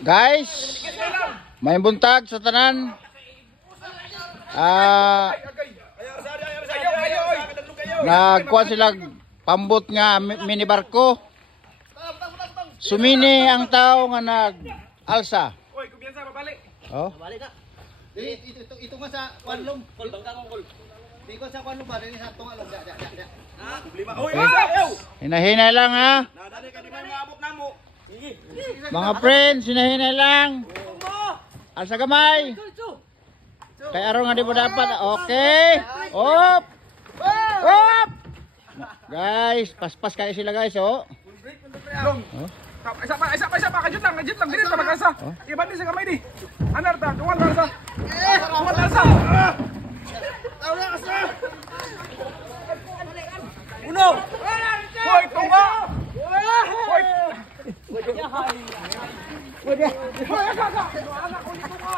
Guys, may buntag sa tanan. Nagkuha sila pambot nga mini barko. Sumini ang tao nga nag-alsa. Oy, kumpiyansa, babalik. Oh. Balik na. Ito nga sa kwanlong. Kol, bangka kong kol. Di ko sa kwanlong ba? Dili sa tunga lang. Problema. Oy, oy! Hinahinay lang ha. Nadali ka di man maabot namo. Sige. Mga friends, hinahinay lang. Alsa gamay. Kay araw nga di mo dapat. Okay. Op. Op. Guys, paspas kayo sila guys, oh. Isa pa, kajut lang, dili ta mag-alsa. Iban ni sa kamay di. Anar ta, tungal ta alsa. Tungal ta alsa. Tawla asa. Uno. Hoy, tunga. Hoy. Hoy, asa. Anak ko tunga.